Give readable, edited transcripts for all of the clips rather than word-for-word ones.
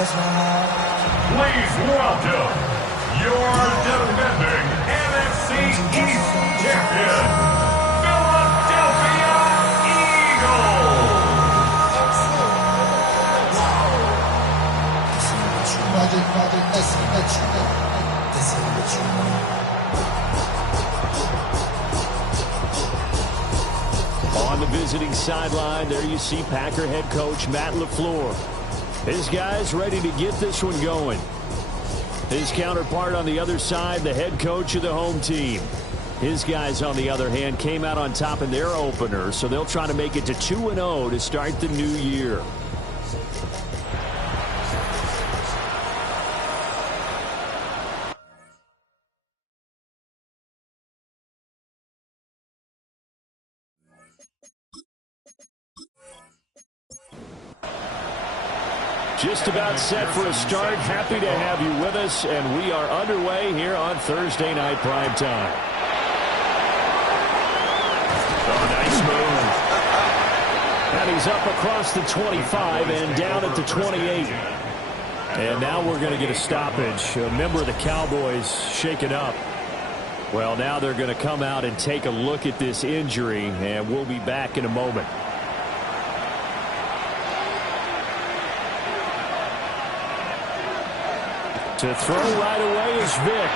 Please welcome your defending NFC East champion, Philadelphia On the visiting sideline, there you see Packer head coach Matt LaFleur. His guys ready to get this one going. His counterpart on the other side, the head coach of the home team. His guys, on the other hand, came out on top in their opener, so they'll try to make it to 2-0 to start the new year. Just about set for a start. Happy to have you with us, and we are underway here on Thursday Night Primetime. Oh, nice move. And he's up across the 25 and down at the 28. And now we're going to get a stoppage. A member of the Cowboys shaken up. Well, now they're going to come out and take a look at this injury, and we'll be back in a moment. To throw right away is Vick.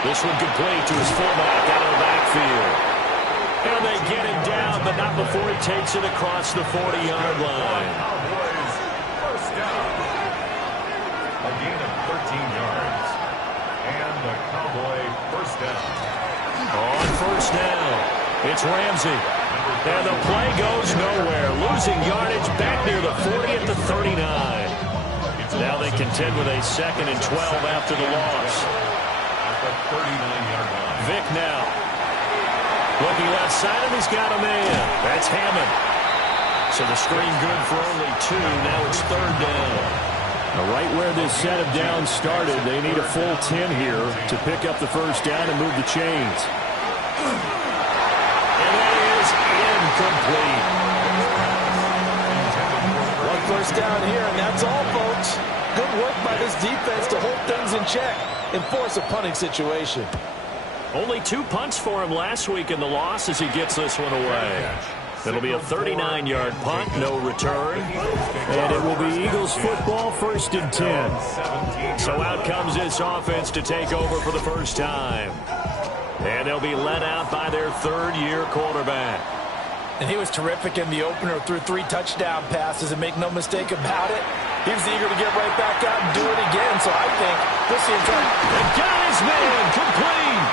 This one complete to his fullback out of the backfield. And they get him down, but not before he takes it across the 40-yard line. Cowboys first down. A gain of 13 yards. And the Cowboy first down. On first down, it's Ramsey. And the play goes nowhere. Losing yardage back near the 40 at the 39. Now they contend with a 2nd and 12 after the loss. At the 39-yard line. Vick now. Looking left side, and he's got a man. That's Hammond. So the screen good for only 2. Now it's 3rd down. Now right where this set of downs started, they need a full 10 here to pick up the first down and move the chains. And that is incomplete. First down here, and that's all, folks. Good work by this defense to hold things in check and force a punting situation. Only 2 punts for him last week in the loss as he gets this one away. It'll be a 39-yard punt, no return. And it will be Eagles football, 1st and 10. So out comes this offense to take over for the first time. And they'll be led out by their 3rd-year quarterback. And he was terrific in the opener, threw 3 touchdown passes, and make no mistake about it, he was eager to get right back out and do it again. So I think we'll see him try. And got his man complete.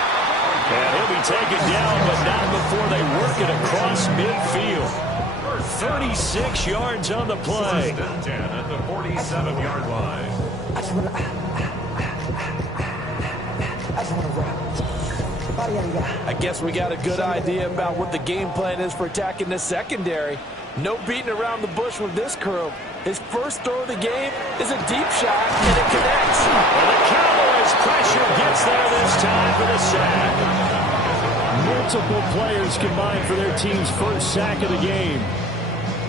And he'll be taken down, but not before they work it across midfield. 36 yards on the play. 10 at the 47-yard line. I just want to rap. I guess we got a good idea about what the game plan is for attacking this secondary. No beating around the bush with this crew. His first throw of the game is a deep shot, and it connects. And the Cowboys pressure gets there this time for the sack. Multiple players combined for their team's first sack of the game.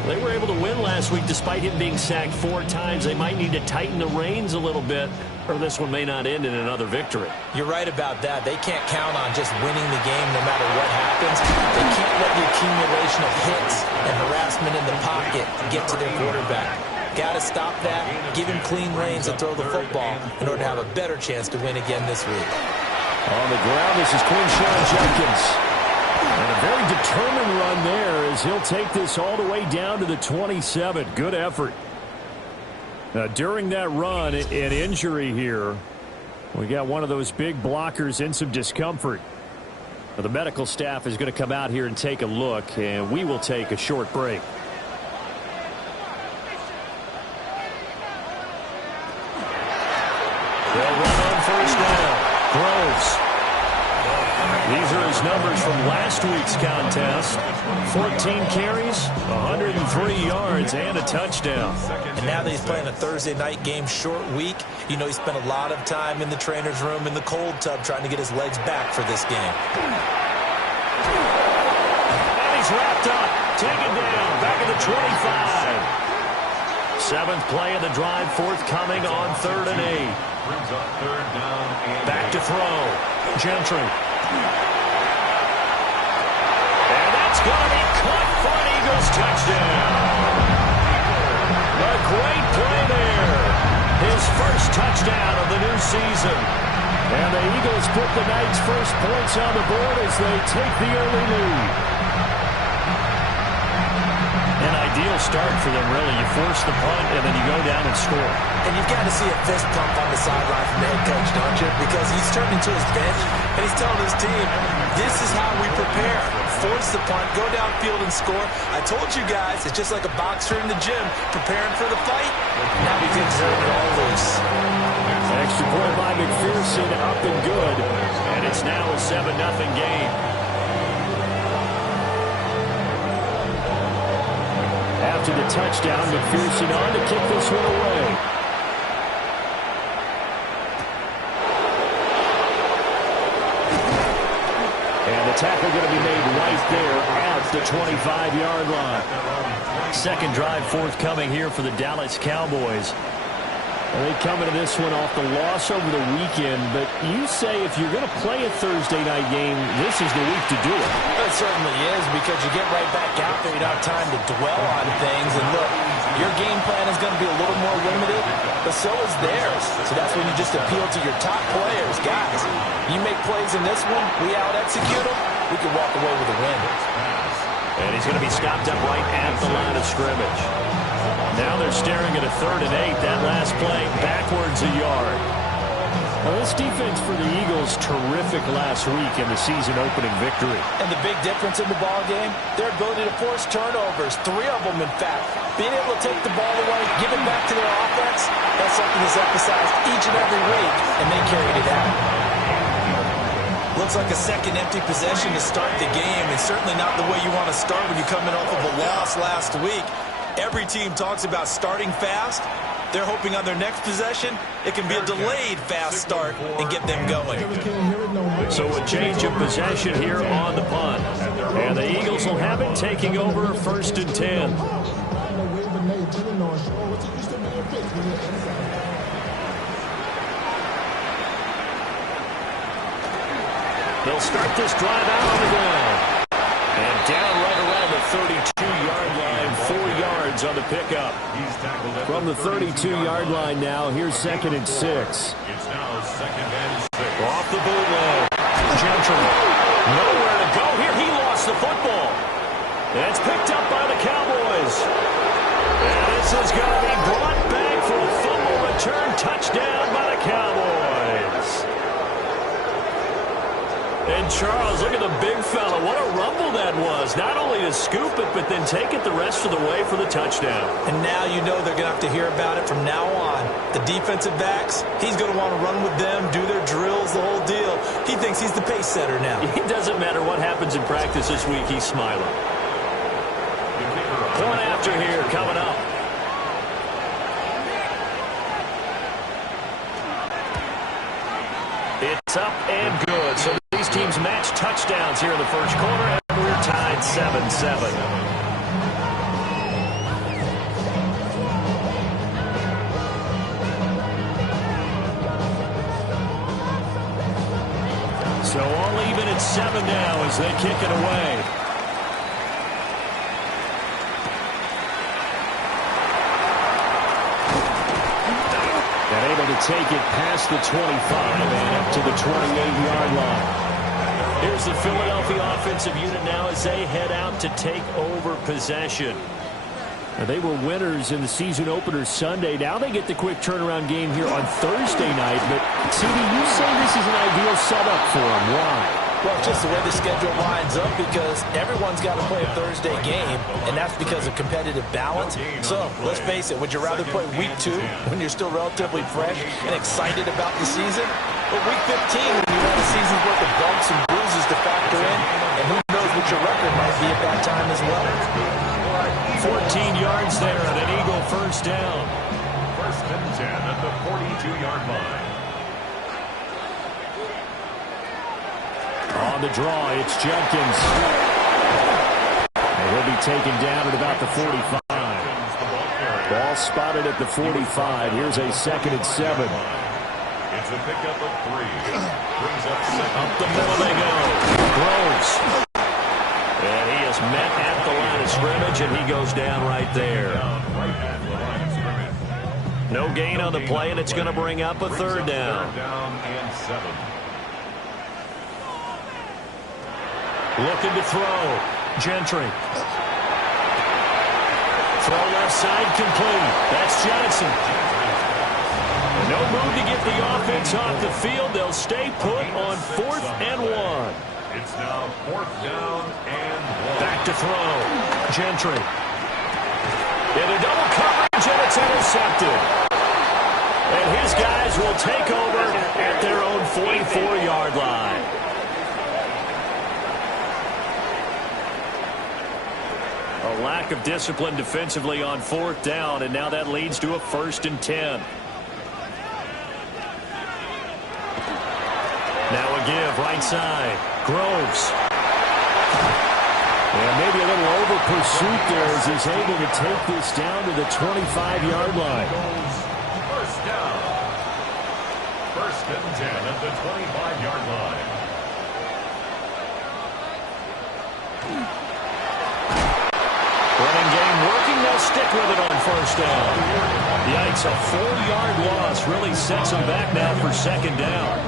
They were able to win last week despite him being sacked 4 times. They might need to tighten the reins a little bit, or this one may not end in another victory. You're right about that. They can't count on just winning the game no matter what happens. They can't let the accumulation of hits and harassment in the pocket get to their quarterback. Got to stop that, give him clean lanes and throw the football in order to have a better chance to win again this week. On the ground, this is Quinshawn Jenkins. And a very determined run there as he'll take this all the way down to the 27. Good effort. During that run, an injury here. We got one of those big blockers in some discomfort. Now, the medical staff is going to come out here and take a look, and we will take a short break. They'll run on first down. Groves. These are his numbers from last week's contest. 14 carries, 103 yards, and a touchdown. And now that he's playing a Thursday night game, short week, you know he spent a lot of time in the trainer's room in the cold tub trying to get his legs back for this game. And he's wrapped up, taken down, back at the 25. Seventh play of the drive forthcoming on 3rd and 8. Brings up 3rd down and Back to throw. Gentry. And that's going to be caught for an Eagles touchdown. A great play there. His first touchdown of the new season. And the Eagles put the Knights' first points on the board as they take the early lead. An ideal start for them, really. You force the punt, and then you go down and score. And you've got to see a fist pump on the sideline from the head coach, don't you? Because he's turning to his bench, and he's telling his team, this is how we prepare. Force the punt, go downfield and score. I told you guys, it's just like a boxer in the gym preparing for the fight. Now he's exerting it all loose. Extra point by McPherson, up and good. And it's now a 7-0 game. After the touchdown, McPherson on to kick this one away. And the tackle going to be made right there at the 25-yard line. Second drive forthcoming here for the Dallas Cowboys. They come into this one off the loss over the weekend, but you say if you're going to play a Thursday night game, this is the week to do it. It certainly is, because you get right back out there. You don't have time to dwell on things. And look, your game plan is going to be a little more limited, but so is theirs. So that's when you just appeal to your top players. Guys, you make plays in this one, we out-execute them, we can walk away with a win. And he's going to be stopped up right at the line of scrimmage. Now they're staring at a 3rd and 8. That last play backwards a yard. Well, this defense for the Eagles, terrific last week in the season-opening victory. And the big difference in the ball game, their ability to force turnovers, 3 of them, in fact. Being able to take the ball away, give it back to their offense, that's something that's emphasized each and every week, and they carried it out. Looks like a second empty possession to start the game, and certainly not the way you want to start when you're coming off of a loss last week. Every team talks about starting fast. They're hoping on their next possession, it can be a delayed fast start and get them going. So a change of possession here on the punt. And the Eagles will have it taking over 1st and 10. They'll start this drive out on the ground. And down right around the 32-yard line, 4 yards on the pickup. From the 32-yard line now, here's 2nd and 6. it's now 2nd and 6. Off the bootleg. Gentry. Nowhere to go here. He lost the football. And it's picked up by the Cowboys. And this is going to be brought back for a fumble return touchdown by the Cowboys. And Charles, look at the big fella. What a rumble that was. Not only to scoop it, but then take it the rest of the way for the touchdown. And now you know they're going to have to hear about it from now on. The defensive backs, he's going to want to run with them, do their drills, the whole deal. He thinks he's the pace setter now. It doesn't matter what happens in practice this week. He's smiling. Point after here coming up. It's up and good. So these teams match touchdowns here in the first quarter, and we're tied 7-7. So all even at 7 now as they kick it away. And able to take it past the 25 and up to the 28-yard line. Here's the Philadelphia offensive unit now as they head out to take over possession. Now, they were winners in the season opener Sunday. Now they get the quick turnaround game here on Thursday night. But, CD, you say this is an ideal setup for them. Why? Well, just the way the schedule lines up, because everyone's got to play a Thursday game, and that's because of competitive balance. So, let's face it, would you rather play week 2 when you're still relatively fresh and excited about the season? Or week 15 when you have a season's worth of bumps and bruises to factor in, and who knows what your record might be at that time as well. 14 yards there and an Eagle first down. 1st and 10 at the 42-yard line. On the draw, it's Jenkins. And he'll be taken down at about the 45. Ball spotted at the 45. Here's a 2nd and 7. It's a pickup of 3. Brings up second. Up the middle they go. Groves. And he is met at the line of scrimmage, and he goes down right there. Right at the line of scrimmage. No gain on the play, and it's going to bring up a 3rd down. 3rd down and 7. Looking to throw. Gentry. Throw left side complete. That's Johnson. No move to get the offense off the field. They'll stay put on 4th and 1. It's now 4th down and 1. Back to throw. Gentry. Into double coverage, and it's intercepted. And his guys will take over at their own 44-yard line. A lack of discipline defensively on 4th down, and now that leads to a 1st and 10. Now a give, right side. Groves. And maybe a little over pursuit there as he's able to take this down to the 25-yard line. 1st down. 1st and 10 at the 25-yard line. Running game working. They'll stick with it on 1st down. Yikes, a 4-yard loss really sets them back now for 2nd down.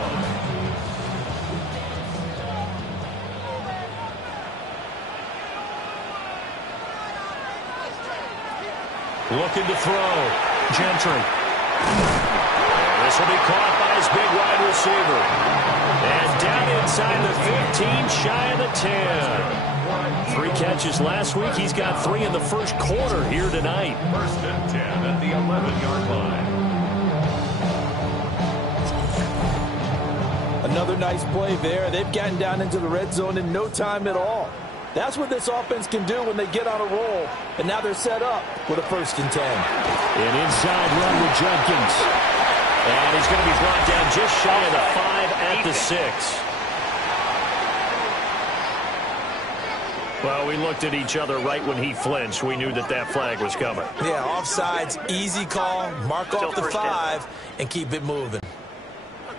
Looking to throw. Gentry. This will be caught by his big wide receiver. And down inside the 15, shy of the 10. 3 catches last week. He's got 3 in the 1st quarter here tonight. 1st and 10 at the 11-yard line. Another nice play there. They've gotten down into the red zone in no time at all. That's what this offense can do when they get on a roll. And now they're set up with a 1st and 10. An inside run with Jenkins. And he's going to be brought down just shy of the 5 at the 6. Well, we looked at each other right when he flinched. We knew that that flag was coming. Yeah, offsides, easy call, mark off the 5, and keep it moving.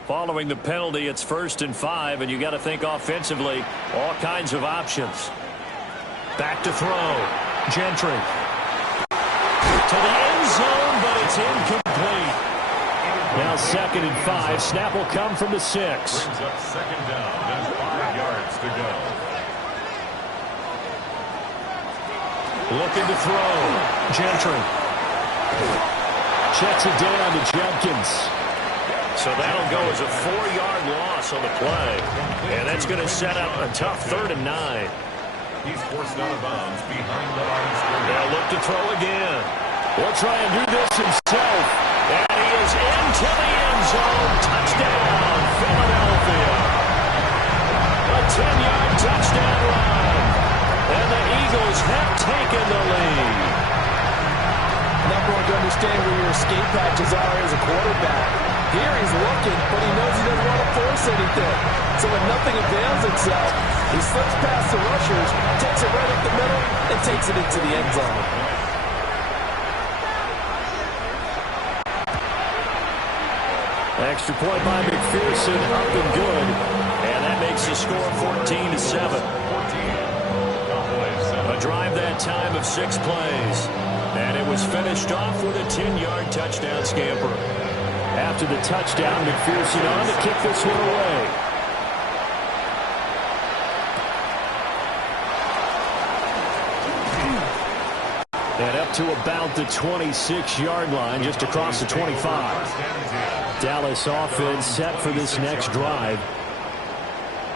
Following the penalty, it's 1st and 5, and you got to think offensively, all kinds of options. Back to throw. Gentry. To the end zone, but it's incomplete. Now 2nd and 5. Snap will come from the 6. Brings up 2nd down. There's 5 yards to go. Looking to throw. Gentry. Checks it down to Jenkins. So that'll go as a 4-yard loss on the play. And that's going to set up a tough 3rd and 9. He's forced out of bounds behind the line of scrimmage. They'll look to throw again. Will try and do this himself. And he is into the end zone. Touchdown, Philadelphia. A 10-yard touchdown run. And the Eagles have taken the lead. Not going to understand where your escape patches are as a quarterback. Here he's looking, but he knows he doesn't want to force anything. So when nothing avails itself, he slips past the rushers, takes it right up the middle, and takes it into the end zone. Extra point by McPherson, up and good. And that makes the score 14-7. A drive that time of 6 plays. And it was finished off with a 10-yard touchdown scamper. After the touchdown, McPherson on to kick this one away. And up to about the 26-yard line, just across the 25. Dallas offense set for this next drive.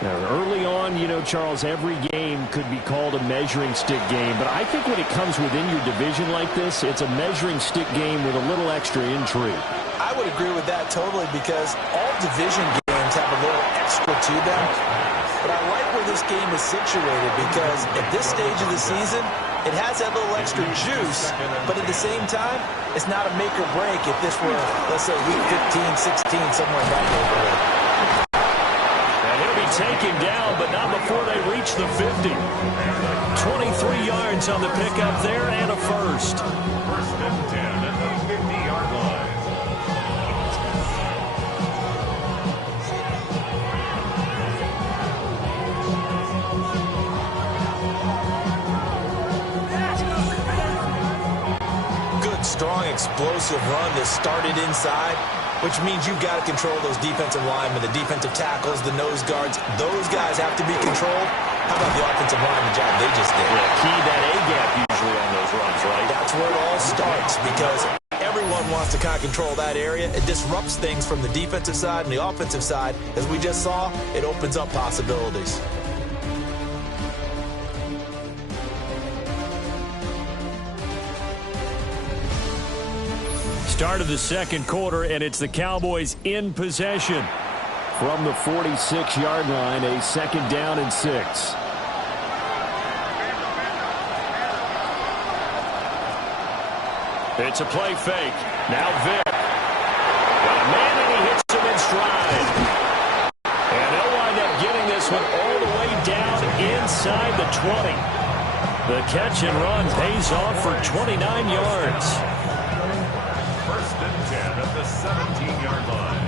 Now, early on, you know, Charles, every game could be called a measuring stick game. But I think when it comes within your division like this, it's a measuring stick game with a little extra intrigue. I would agree with that totally because all division games have a little extra to them. But I like where this game is situated because at this stage of the season, it has that little extra juice, but at the same time, it's not a make or break if this were, let's say, week 15, 16, somewhere in that neighborhood. And he'll be taken down, but not before they reach the 50. 23 yards on the pickup there and a first. 1st and 10. strong, explosive run that started inside, which means you've got to control those defensive linemen, the defensive tackles, the nose guards. Those guys have to be controlled. How about the offensive line, the job they just did? Yeah, key that A-gap usually on those runs, right? That's where it all starts, because everyone wants to kind of control that area. It disrupts things from the defensive side and the offensive side. As we just saw, it opens up possibilities. Start of the second quarter, and it's the Cowboys in possession. From the 46-yard line, a second down and 6. It's a play fake. Now Vic. Got a man, and he hits him in stride. And they'll wind up getting this one all the way down inside the 20. The catch and run pays off for 29 yards. First and 10 at the 17-yard line.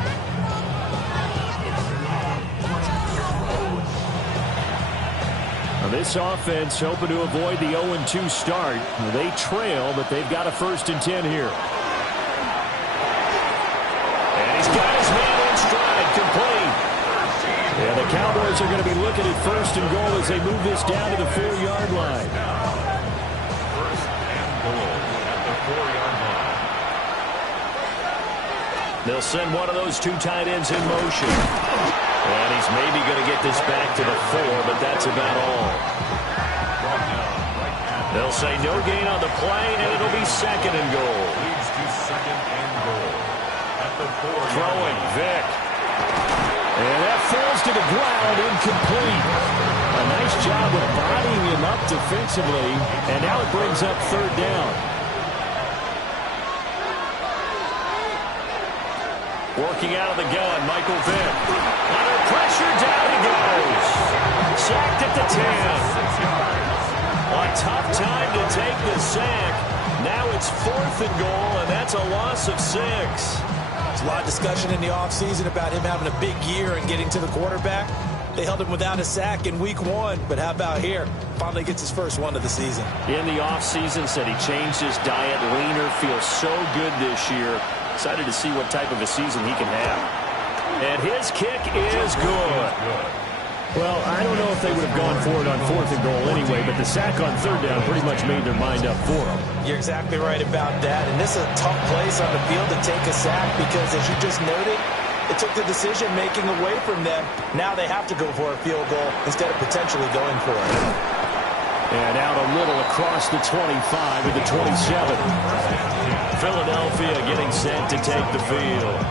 Now this offense hoping to avoid the 0-2 start. They trail, but they've got a first and 10 here. And he's got his man in stride, complete. Yeah, the Cowboys are going to be looking at first and goal as they move this down to the 4-yard line. First and goal at the 4-yard line. They'll send one of those two tight ends in motion. And he's maybe going to get this back to the 4, but that's about all. They'll say no gain on the play, and it'll be second and goal. Leads to second and goal at the 4-yard Throwing, line. Vic. And that falls to the ground, incomplete. A nice job of bodying him up defensively, and now it brings up third down. Working out of the gun, Michael Vick. Under pressure, down he goes. Sacked at the 10. A tough time to take the sack. Now it's fourth and goal, and that's a loss of 6. There's a lot of discussion in the offseason about him having a big year and getting to the quarterback. They held him without a sack in week 1, but how about here? Finally gets his first one of the season. In the offseason, said he changed his diet, leaner, feels so good this year. Excited to see what type of a season he can have. And his kick is good. Well, I don't know if they would have gone for it on fourth and goal anyway, but the sack on third down pretty much made their mind up for him. You're exactly right about that. And this is a tough place on the field to take a sack because, as you just noted, it took the decision-making away from them. Now they have to go for a field goal instead of potentially going for it. And out a little across the 25 to the 27. Philadelphia getting set to take the field.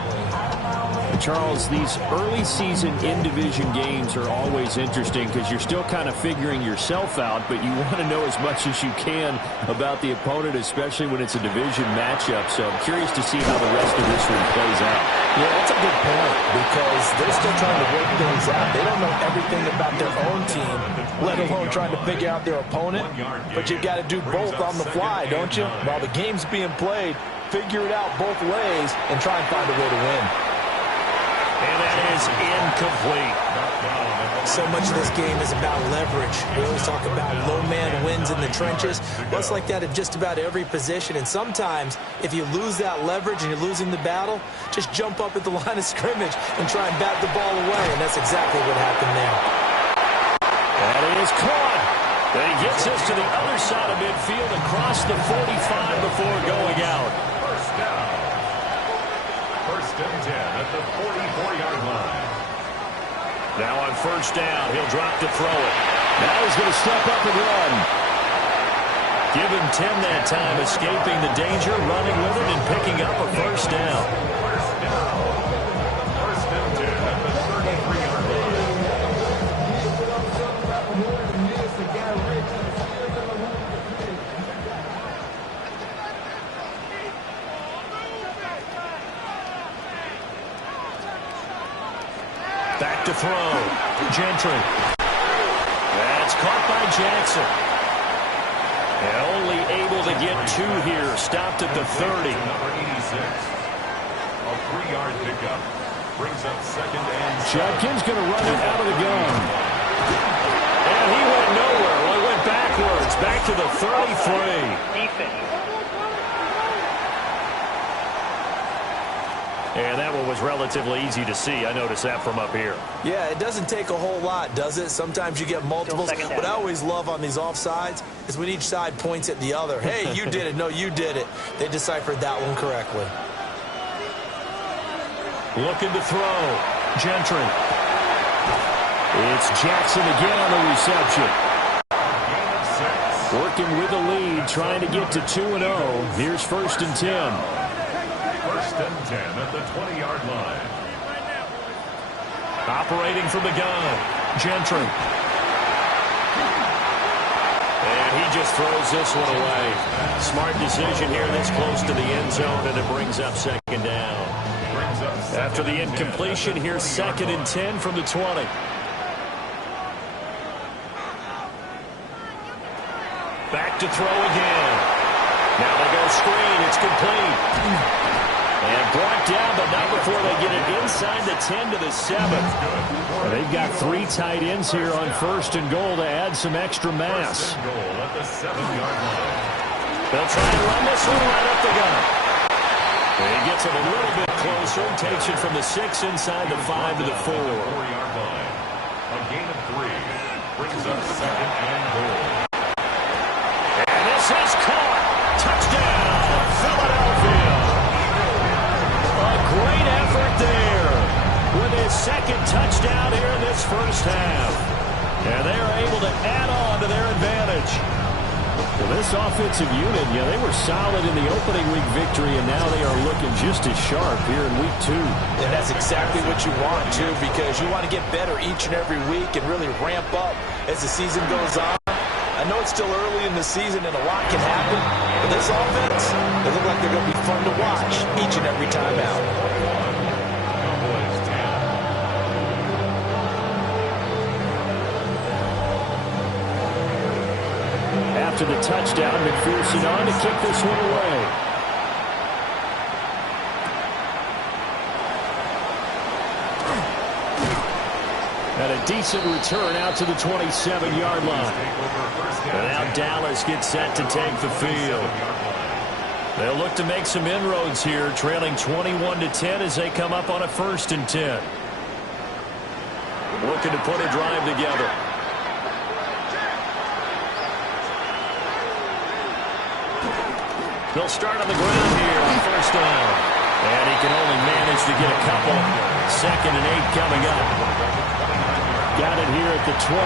Charles, these early season in-division games are always interesting because you're still kind of figuring yourself out, but you want to know as much as you can about the opponent, especially when it's a division matchup. So I'm curious to see how the rest of this one plays out. Yeah, that's a good point because they're still trying to work things out. They don't know everything about their own team, let alone trying to figure out their opponent. But you've got to do both on the fly, don't you? While the game's being played, figure it out both ways and try and find a way to win. And that is incomplete. So much of this game is about leverage. We always talk about low man wins in the trenches. Well, it's like that at just about every position. And sometimes, if you lose that leverage and you're losing the battle, just jump up at the line of scrimmage and try and bat the ball away. And that's exactly what happened there. That is caught. And he gets us to the other side of midfield across the 45 before going out. First down. First and 10 at the 44-yard line. Now on first down, he'll drop to throw it. Now he's going to step up and run. Give him 10 that time, escaping the danger, running with it, and picking up a first down. First down. First and 10 at the 33-yard line. Back to throw. Gentry. That's caught by Jackson. And only able to get 2 here. Stopped at the 30. Number 86. A 3-yard pickup. Brings up second and 7. Judkins going to run it out of the gun. And he went nowhere. Well, he went backwards. Back to the 33. And that one was relatively easy to see. I noticed that from up here. Yeah, it doesn't take a whole lot, does it? Sometimes you get multiples. What I always love on these offsides is when each side points at the other. Hey, you did it. No, you did it. They deciphered that one correctly. Looking to throw. Gentry. It's Jackson again on the reception. Working with the lead, trying to get to 2-0. Here's 1st and 10. 1st and 10 at the 20-yard line. Operating from the gun. Gentry. And he just throws this one away. Smart decision here this close to the end zone, and it brings up 2nd down. After the incompletion, here's 2nd and 10 from the 20. Back to throw again. Now they go screen. It's complete. And brought down, but not before they get it inside the 10 to the 7. They've got 3 tight ends here on 1st and goal to add some extra mass. They'll try and run this one right up the gut. He gets it a little bit closer. Takes it from the 6 inside the 5 to the 4. 4-yard line. A gain of 3. Brings up 2nd and goal. This is caught. Touchdown, Philadelphia. A great effort there with his 2nd touchdown here in this 1st half. And they are able to add on to their advantage. Well, this offensive unit, they were solid in the opening week victory, and now they are looking just as sharp here in week 2. And that's exactly what you want, too, because you want to get better each and every week and really ramp up as the season goes on. I know it's still early in the season and a lot can happen, but this offense, they look like they're going to be fun to watch each and every time out. Cowboys 10. After the touchdown, McPherson on to kick this one away. And a decent return out to the 27-yard line. And now Dallas gets set to take the field. They'll look to make some inroads here, trailing 21-10 as they come up on a 1st and 10. Looking to put a drive together. They'll start on the ground here on 1st down. And he can only manage to get a couple. 2nd and 8 coming up. Got it here at the 29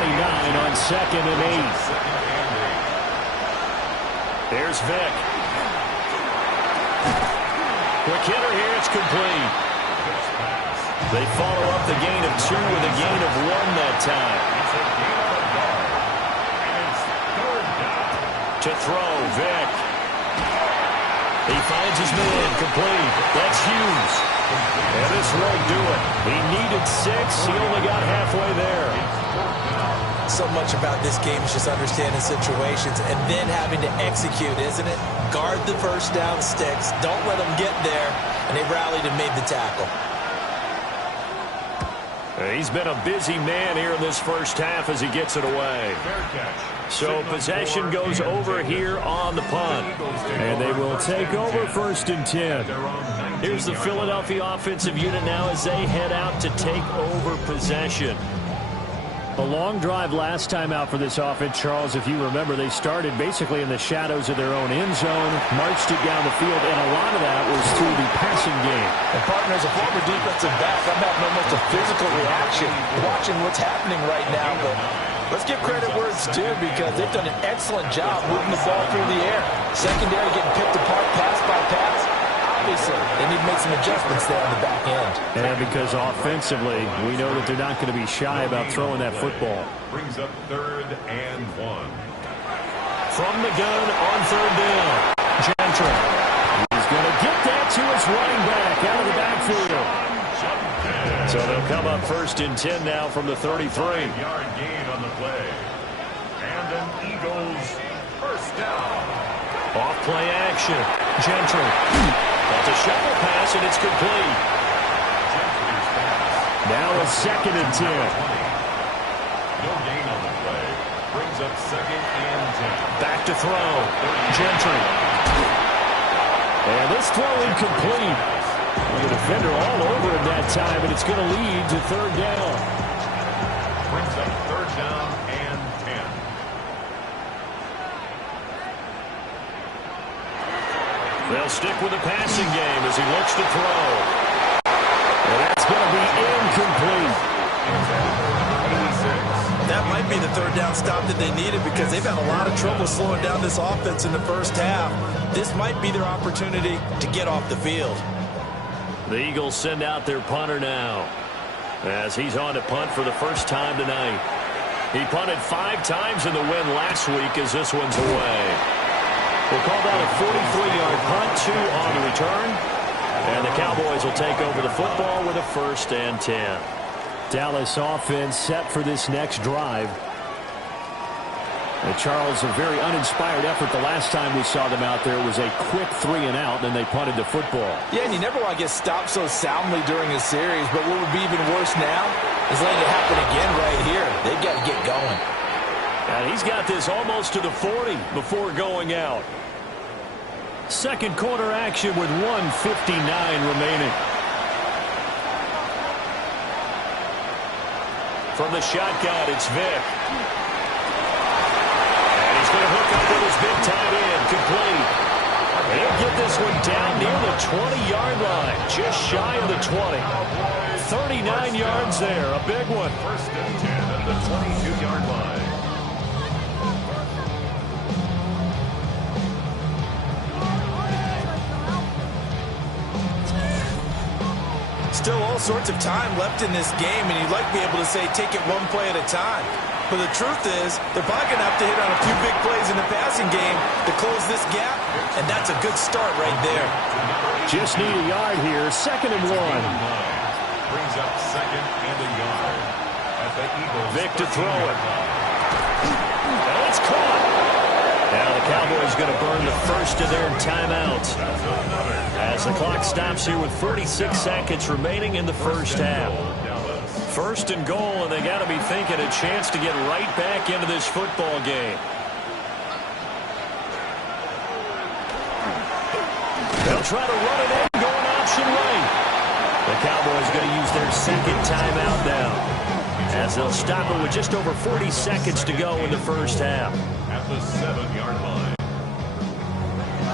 on 2nd and 8. There's Vick. Quick hitter here. It's complete. They follow up the gain of 2 with a gain of 1 that time. To throw, Vick. He finds his man, complete. That's Hughes. And this won't do it. He needed 6. He only got halfway there. So much about this game is just understanding situations and then having to execute, isn't it? Guard the 1st down sticks. Don't let them get there. And they rallied and made the tackle. He's been a busy man here in this 1st half as he gets it away. So possession goes over here on the punt. And they will take over 1st and 10. Here's the Philadelphia offensive unit now as they head out to take over possession. A long drive last time out for this offense, Charles. If you remember, they started basically in the shadows of their own end zone, marched it down the field, and a lot of that was through the passing game. And, partner, as a former defensive back, I'm having almost a physical reaction watching what's happening right now. But let's give credit where it's due because they've done an excellent job moving the ball through the air. Secondary getting picked apart pass by pass. Obviously, they need to make some adjustments there on the back end. And because offensively, we know that they're not going to be shy about throwing that football. Brings up 3rd and 1. From the gun on 3rd down. Gentry. He's going to get that to his running back out of the backfield. So they'll come up 1st and 10 now from the 33. 5-yard gain on the play. And an Eagles 1st down. Off play action. Gentry. That's a shovel pass, and it's complete. Now a 2nd and 10. No gain on the play. Brings up 2nd and 10. Back to throw. Gentry. And this throw incomplete. The defender all over him that time, and it's going to lead to third down. Brings up third down and 10. They'll stick with the passing game as he looks to throw. And that's going to be incomplete. That might be the third down stop that they needed because they've had a lot of trouble slowing down this offense in the first half. This might be their opportunity to get off the field. The Eagles send out their punter now as he's on to punt for the first time tonight. He punted 5 times in the win last week as this one's away. We'll call that a 43-yard punt, 2 on the return. And the Cowboys will take over the football with a 1st and 10. Dallas offense set for this next drive. And Charles, a very uninspired effort the last time we saw them out there was a quick 3-and-out, then they punted the football. Yeah, and you never want to get stopped so soundly during a series, but what would be even worse now is letting it happen again right here. They've got to get going. And he's got this almost to the 40 before going out. Second quarter action with 1:59 remaining. From the shotgun, it's Vick. And he's going to hook up with his big tight end, complete. And he'll get this one down near the 20-yard line, just shy of the 20. 39 yards there, a big one. 1st and 10 at the 22-yard line. Still all sorts of time left in this game, and you'd like to be able to say take it one play at a time. But the truth is, they're probably going to have to hit on a few big plays in the passing game to close this gap, and that's a good start right there. Just need a yard here, 2nd and 1. Brings up 2nd and a yard. At the Eagles. Vick to throw it. And it's caught. Now the Cowboys going to burn the first of their timeouts as the clock stops here with 36 seconds remaining in the first half. 1st and goal, and they got to be thinking a chance to get right back into this football game. They'll try to run it in, going option right. The Cowboys going to use their 2nd timeout now as they'll stop it with just over 40 seconds to go in the first half. At the 7-yard line.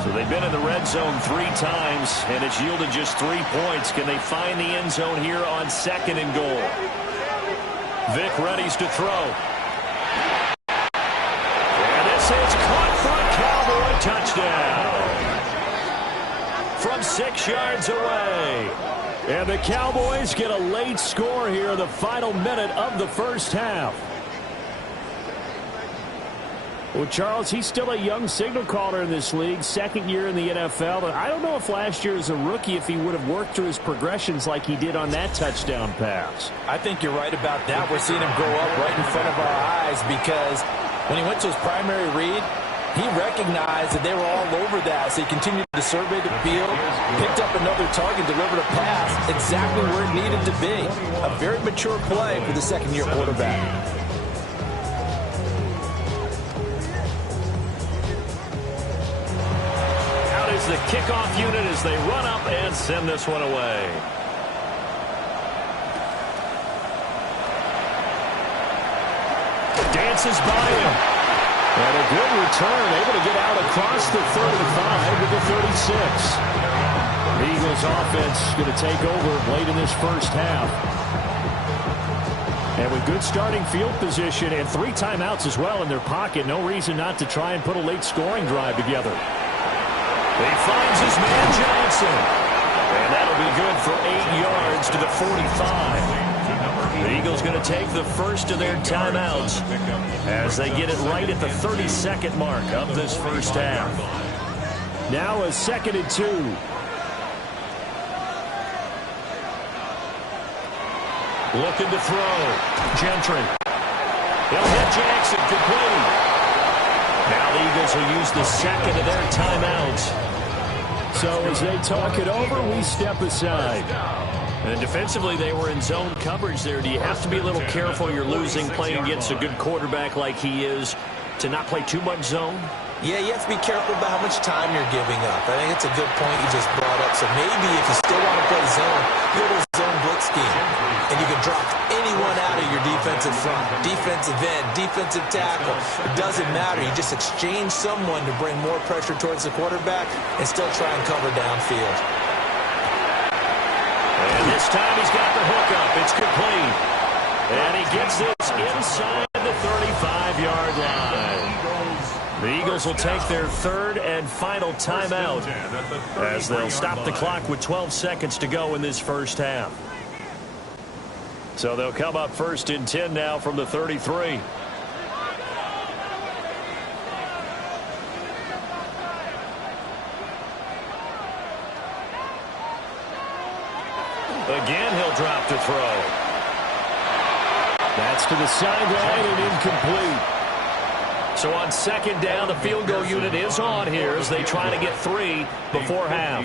So they've been in the red zone 3 times, and it's yielded just 3 points. Can they find the end zone here on 2nd and goal? Vick readies to throw. And this is caught for a Cowboy touchdown. From 6 yards away. And the Cowboys get a late score here in the final minute of the first half. Well, Charles, he's still a young signal caller in this league, 2nd year in the NFL. But I don't know if last year as a rookie, if he would have worked through his progressions like he did on that touchdown pass. I think you're right about that. We're seeing him grow up right in front of our eyes because when he went to his primary read, he recognized that they were all over that. So he continued to survey the field, picked up another target, delivered a pass exactly where it needed to be. A very mature play for the 2nd-year quarterback. The kickoff unit as they run up and send this one away. Dances by him. And a good return, able to get out across the 35 with the 36. The Eagles offense going to take over late in this first half. And with good starting field position and 3 timeouts as well in their pocket, no reason not to try and put a late scoring drive together. He finds his man Johnson. And that'll be good for 8 yards to the 45. The Eagles going to take the first of their timeouts as they get it right at the 32nd mark of this first half. Now a 2nd and 2. Looking to throw. Gentry. He'll hit Jackson complete. Now the Eagles will use the 2nd of their timeouts. So as they talk it over, we step aside. And defensively, they were in zone coverage there. Do you have to be a little careful? You're losing playing against a good quarterback like he is to not play too much zone? Yeah, you have to be careful about how much time you're giving up. I think it's a good point you just brought up. So maybe if you still want to play zone, go to zone blitz scheme. And you can drop anyone out of your defensive front, defensive end, defensive tackle. It doesn't matter. You just exchange someone to bring more pressure towards the quarterback and still try and cover downfield. And this time he's got the hook up. It's complete. And he gets this inside the 35-yard line. The Eagles will take their third and final timeout as they'll stop the clock with 12 seconds to go in this first half. So they'll come up first and 10 now from the 33. Again, he'll drop to throw. That's to the sideline and incomplete. So on second down, the field goal unit is on here as they try to get 3 before half.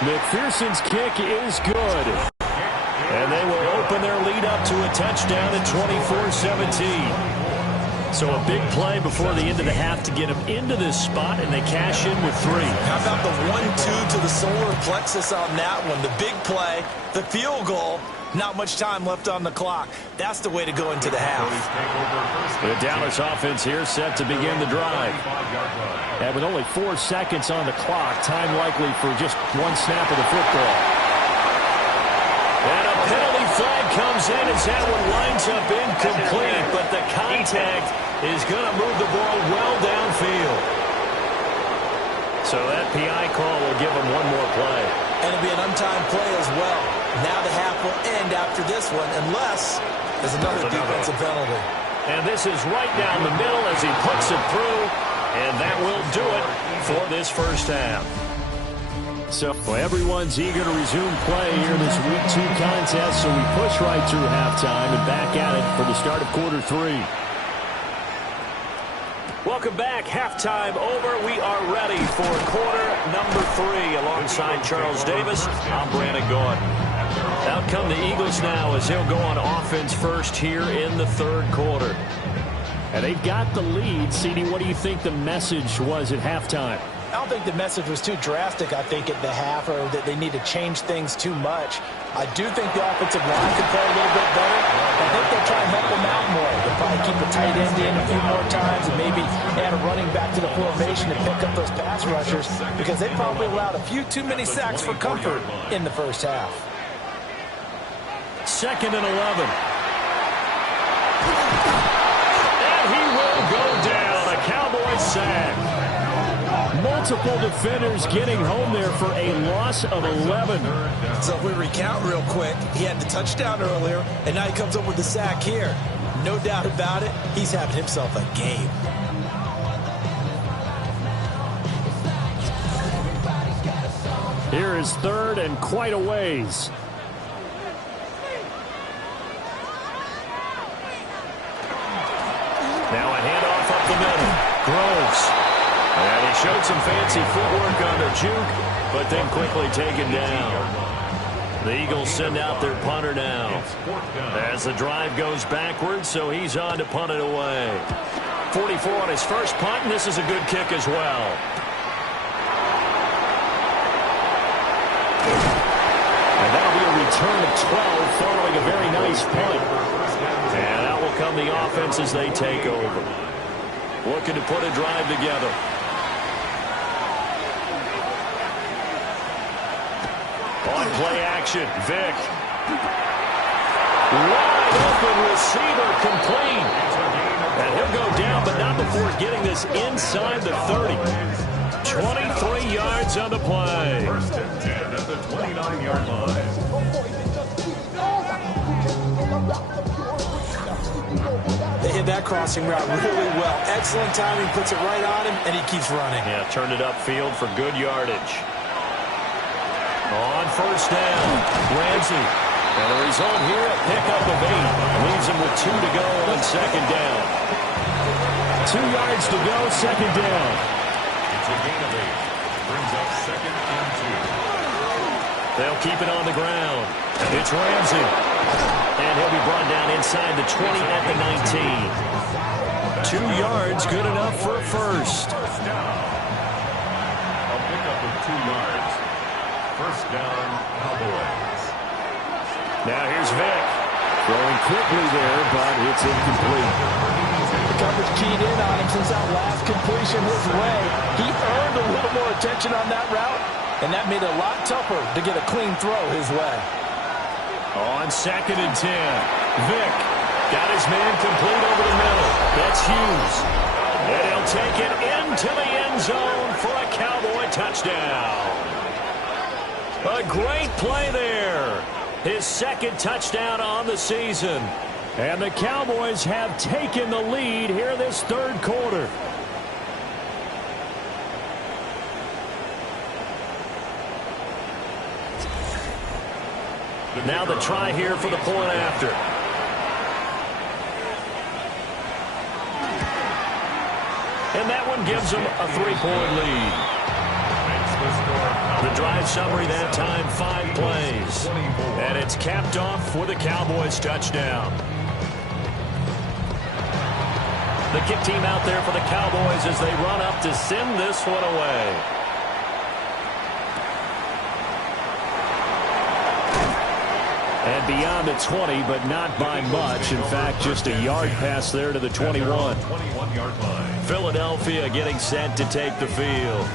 McPherson's kick is good. And they will open their lead up to a touchdown at 24-17. So a big play before the end of the half to get them into this spot, and they cash in with 3. How about the 1-2 to the solar plexus on that one? The big play, the field goal. Not much time left on the clock. That's the way to go into the half. The Dallas offense here set to begin the drive. And with only 4 seconds on the clock, time likely for just one snap of the football. And a penalty flag comes in as that one winds up incomplete, but the contact is going to move the ball well downfield. So that PI call will give them one more play. And it'll be an untimed play as well. Now the half will end after this one, unless there's another defensive penalty. And this is right down the middle as he puts it through, and that will do it for this first half. So everyone's eager to resume play here in this Week 2 contest, so we push right through halftime and back at it for the start of quarter 3. Welcome back. Halftime over. We are ready for quarter number 3 alongside Charles Davis. I'm Brandon Gordon. Out come the Eagles now as they'll go on offense first here in the third quarter. And they've got the lead. CD, what do you think the message was at halftime? I don't think the message was too drastic, I think, at the half, or that they need to change things too much. I do think the offensive line could play a little bit better. I think they'll try and help them out more. They'll probably keep a tight end in a few more times and maybe add a running back to the formation to pick up those pass rushers, because they probably allowed a few too many sacks for comfort in the first half. 2nd and 11. And he will go down. A Cowboys sack. Multiple defenders getting home there for a loss of 11. So if we recount real quick, he had the touchdown earlier, and now he comes up with the sack here. No doubt about it, he's having himself a game. Here is 3rd and quite a ways. Now a handoff up the middle. Groves. And he showed some fancy footwork on the juke, but then quickly taken down. The Eagles send out their punter now as the drive goes backwards, so he's on to punt it away. 44 on his first punt, and this is a good kick as well. And that'll be a return of 12 following a very nice punt. And out will come the offense as they take over. Looking to put a drive together. On play action, Vick. Wide open receiver complete. And he'll go down, but not before getting this inside the 30. 23 yards on the play. 1st and 10 at the 29-yard line. They hit that crossing route really well. Excellent timing, puts it right on him, and he keeps running. Yeah, turned it upfield for good yardage. On 1st down, Ramsey. And the result here, a pickup of 8. Leaves him with 2 to go on 2nd down. 2 yards to go, 2nd down. It's a gain of 8. Brings up 2nd and 2. They'll keep it on the ground. It's Ramsey. And he'll be brought down inside the 20 at the 19. 2 yards, good enough for a first. First down. A pickup of 2 yards. First down, Cowboys. Now here's Vic. Throwing quickly there, but it's incomplete. The coverage keyed in on him since that last completion his way. He earned a little more attention on that route, and that made it a lot tougher to get a clean throw his way. On 2nd and 10, Vic got his man complete over the middle. That's Hughes. And he'll take it into the end zone for a Cowboy touchdown. A great play there. His 2nd touchdown on the season. And the Cowboys have taken the lead here this 3rd quarter. Now the try here for the point after. And that one gives them a 3-point lead. The drive summary that time, 5 plays. And it's capped off with a Cowboys touchdown. The kick team out there for the Cowboys as they run up to send this one away. And beyond the 20, but not by much. In fact, just a yard pass there to the 21. 21-yard line. Philadelphia getting set to take the field.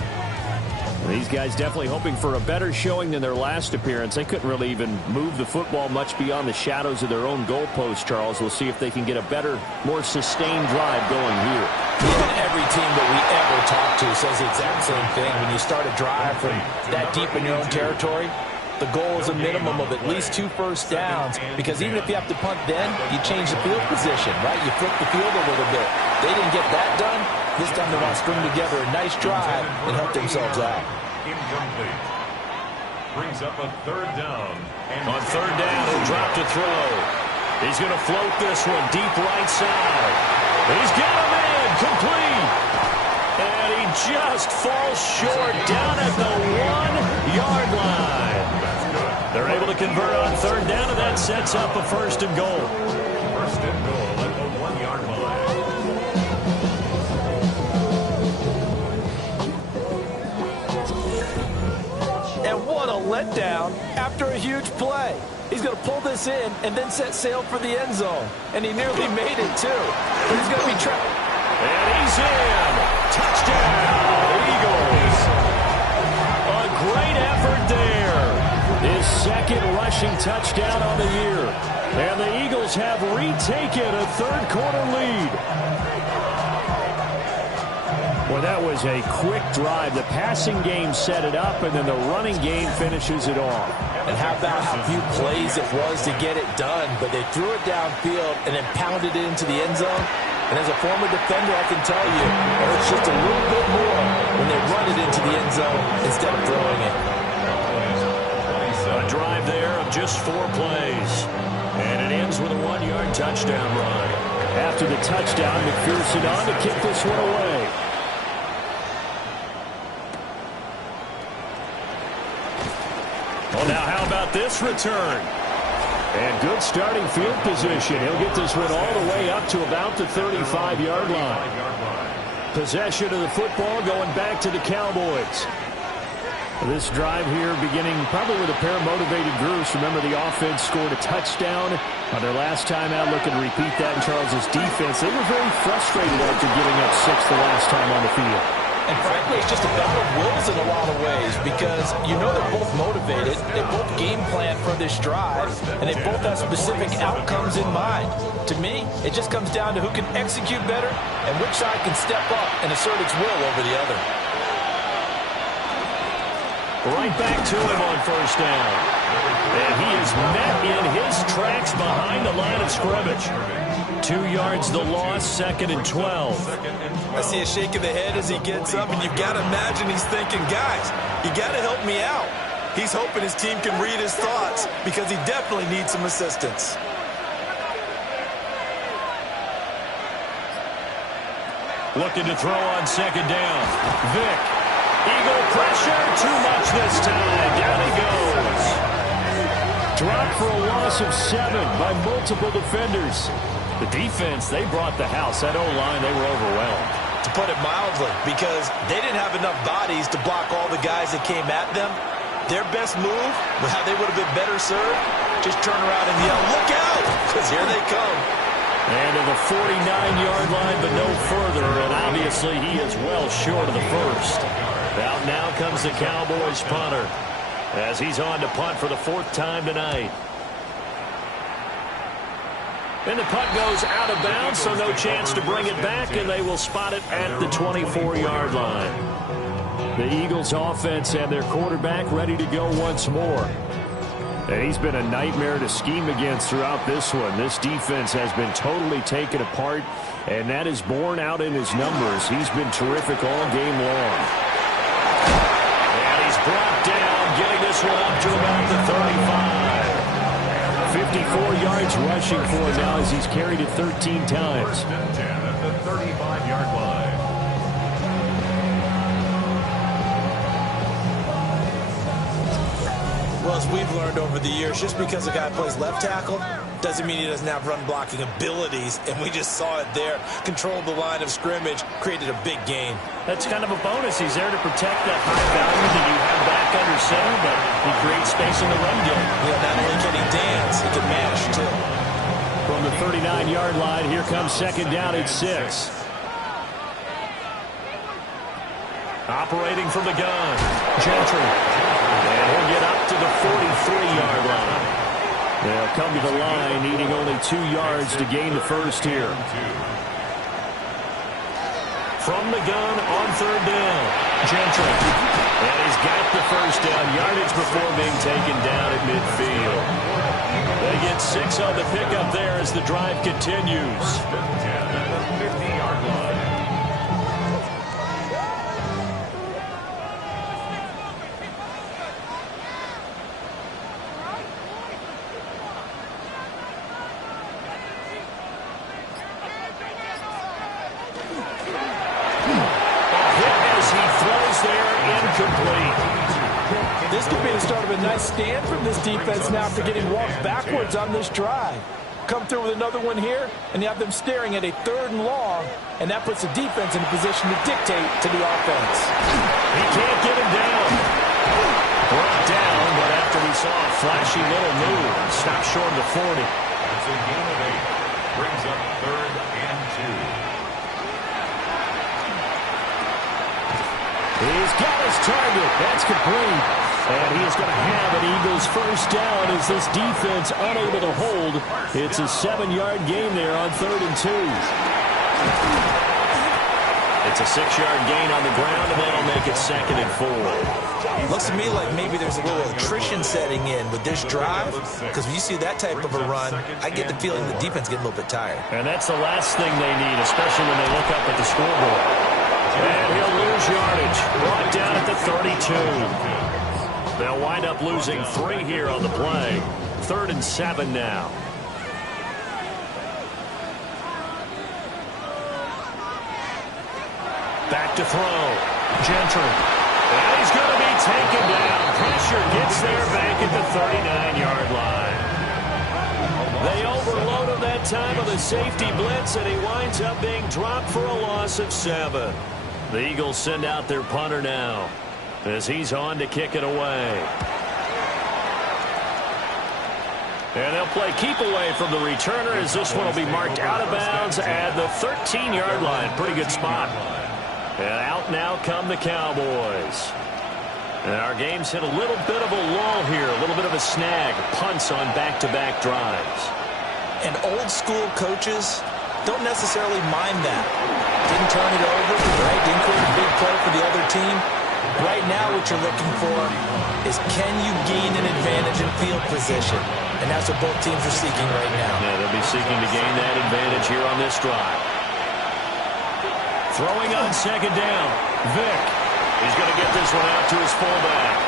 These guys definitely hoping for a better showing than their last appearance. They couldn't really even move the football much beyond the shadows of their own goalpost, Charles. We'll see if they can get a better, more sustained drive going here. Even every team that we ever talk to says the exact same thing. When you start a drive from that deep in your own territory, the goal is a minimum of at least 2 first downs, because even if you have to punt then, you change the field position, right? You flip the field a little bit. They didn't get that done. This time they want to string together a nice drive and help themselves out. Incomplete. Brings up a 3rd down. And on 3rd down, he'll drop to throw. He's going to float this one deep right side. He's got a man complete. And he just falls short down at the 1-yard line. They're able to convert on 3rd down, and that sets up a 1st and goal. 1st and goal at the 1-yard line. And what a letdown after a huge play. He's going to pull this in and then set sail for the end zone. And he nearly made it, too. But he's going to be trapped. And he's in. Touchdown, Eagles. A great effort there. His 2nd rushing touchdown on the year. And the Eagles have retaken a 3rd quarter lead. Well, that was a quick drive. The passing game set it up, and then the running game finishes it off. And how about how few plays it was to get it done, but they threw it downfield and then pounded it into the end zone. And as a former defender, I can tell you, it hurts just a little bit more when they run it into the end zone instead of throwing it. A drive there of just 4 plays. And it ends with a 1-yard touchdown run. After the touchdown, McPherson on to kick this one away. Well, now how about this return? And good starting field position. He'll get this one all the way up to about the 35-yard line. Possession of the football going back to the Cowboys. This drive here beginning probably with a pair of motivated groups. Remember, the offense scored a touchdown on their last time out. Looking to repeat that in Charles's defense. They were very frustrated after giving up 6 the last time on the field. And frankly, it's just a battle of wills in a lot of ways, because you know they're both motivated, they both game plan for this drive, and they both have specific outcomes in mind. To me, it just comes down to who can execute better and which side can step up and assert its will over the other. Right back to him on 1st down. And he is met in his tracks behind the line of scrimmage. 2 yards the loss, 2nd and 12. I see a shake of the head as he gets up, and you've got to imagine he's thinking, guys, you got to help me out. He's hoping his team can read his thoughts, because he definitely needs some assistance. Looking to throw on 2nd down. Vic. Eagle pressure, too much this time. Down he goes. Dropped for a loss of 7 by multiple defenders. The defense, they brought the house. That O-line, they were overwhelmed. To put it mildly, because they didn't have enough bodies to block all the guys that came at them. Their best move, how they would have been better served, just turn around and yell, "Look out!" Because here they come. And to the 49-yard line, but no further. And obviously, he is well short of the first. Out now comes the Cowboys punter, as he's on to punt for the 4th time tonight. And the punt goes out of bounds, so no chance to bring it back, and they will spot it at the 24-yard line. The Eagles offense and their quarterback ready to go once more. And he's been a nightmare to scheme against throughout this one. This defense has been totally taken apart, and that is borne out in his numbers. He's been terrific all game long. And he's brought down, getting this one up to about the 35. 54 yards rushing for him now as he's carried it 13 times. First and 10 at the 35-yard line. Well, as we've learned over the years, just because a guy plays left tackle doesn't mean he doesn't have run blocking abilities, and we just saw it there. Controlled the line of scrimmage, created a big gain. That's kind of a bonus. He's there to protect that high value that you have back under center, but he creates space in the run game. Yeah, not only can he dance, he can mash, too. From the 39-yard line, here comes 2nd down at 6. Operating from the gun, Gentry. And he'll get up to the 43-yard line. They'll come to the line, needing only 2 yards to gain the first here. From the gun on 3rd down, Gentry. And he's got the first down yardage before being taken down at midfield. They get 6 on the pickup there as the drive continues. First and 10 at the 50-yard line. This could be the start of a nice stand from this defense now after getting walked backwards on this drive. Come through with another one here, and you have them staring at a 3rd and long, and that puts the defense in a position to dictate to the offense. He can't get him down. Brought down, but after we saw a flashy little move, stopped short of the 40. That's a gain of 8. Brings up 3rd and 2. He's got his target. That's complete. And he is going to have an Eagles first down as this defense unable to hold. It's a 7-yard gain there on 3rd and 2. It's a 6-yard gain on the ground, and that'll make it 2nd and 4. Looks to me like maybe there's a little attrition setting in with this drive, because when you see that type of a run, I get the feeling the defense getting a little bit tired. And that's the last thing they need, especially when they look up at the scoreboard. And he'll lose yardage. Brought down at the 32. They'll wind up losing 3 here on the play. 3rd and 7 now. Back to throw. Gentry. And he's going to be taken down. Pressure gets there back at the 39-yard line. They overload him that time of the safety blitz, and he winds up being dropped for a loss of 7. The Eagles send out their punter now, as he's on to kick it away. And they'll play keep away from the returner, as this one will be marked out of bounds at the 13-yard line. Pretty good spot. And out now come the Cowboys. And our game's hit a little bit of a lull here, a little bit of a snag. Punts on back-to-back drives. And old-school coaches don't necessarily mind that. Didn't turn it over, right? Didn't create a big play for the other team. Right now what you're looking for is, can you gain an advantage in field position? And that's what both teams are seeking right now. Yeah, they'll be seeking to gain that advantage here on this drive. Throwing on 2nd down. Vick. He's going to get this one out to his fullback.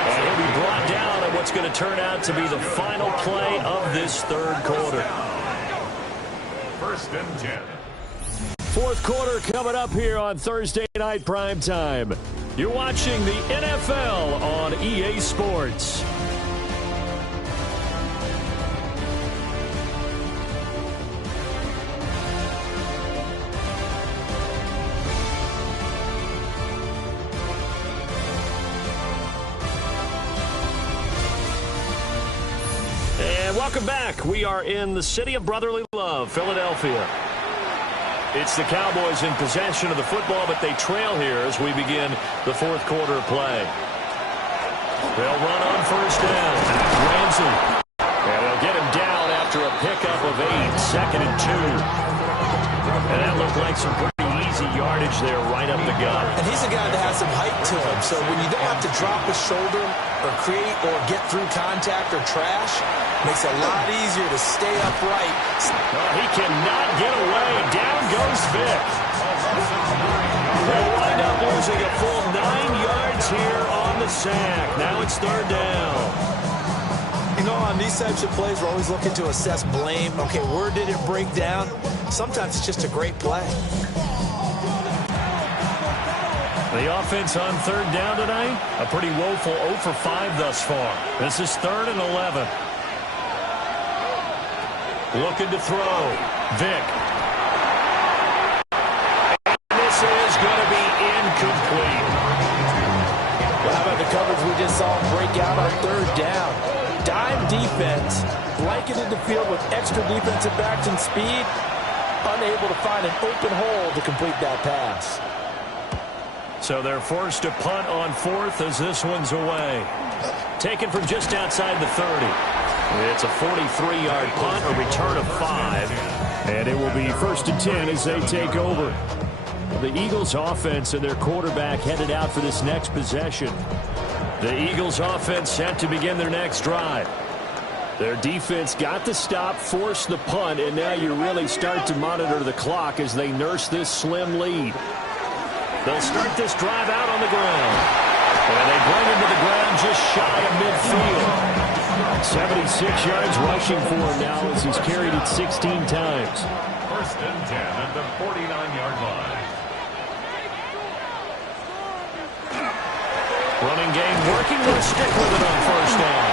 And he'll be brought down at what's going to turn out to be the final play of this 3rd quarter. First and 10. 4th quarter coming up here on Thursday Night Primetime. You're watching the NFL on EA Sports. And welcome back. We are in the city of brotherly love, Philadelphia. It's the Cowboys in possession of the football, but they trail here as we begin the fourth quarter of play. They'll run on first down. Ramsey. And they'll get him down after a pickup of 8, 2nd and 2. And that looked like some pretty easy yardage there right up the gut. And he's a guy that has some height to him, so when you don't have to drop his shoulder or create or get through contact or trash, makes it a lot easier to stay upright. He cannot get away. Down goes Vick. They'll wind up losing a full 9 yards here on the sack. Now it's 3rd down. You know, on these types of plays, we're always looking to assess blame. Okay, where did it break down? Sometimes it's just a great play. The offense on 3rd down tonight, a pretty woeful 0 for 5 thus far. This is 3rd and 11. Looking to throw. Vick. And this is going to be incomplete. Well, how about the coverage we just saw break out on 3rd down? Dime defense, blanketed the field with extra defensive backs and speed, unable to find an open hole to complete that pass. So they're forced to punt on 4th as this one's away. Taken from just outside the 30. It's a 43-yard punt, a return of 5. And it will be 1st and 10 as they take over. The Eagles offense and their quarterback headed out for this next possession. The Eagles offense set to begin their next drive. Their defense got the stop, forced the punt, and now you really start to monitor the clock as they nurse this slim lead. They'll start this drive out on the ground. And they bring him to the ground just shy of midfield. 76 yards rushing for him now as he's carried it 16 times. 1st and 10 at the 49-yard line. Running game working. They'll stick with it on 1st down.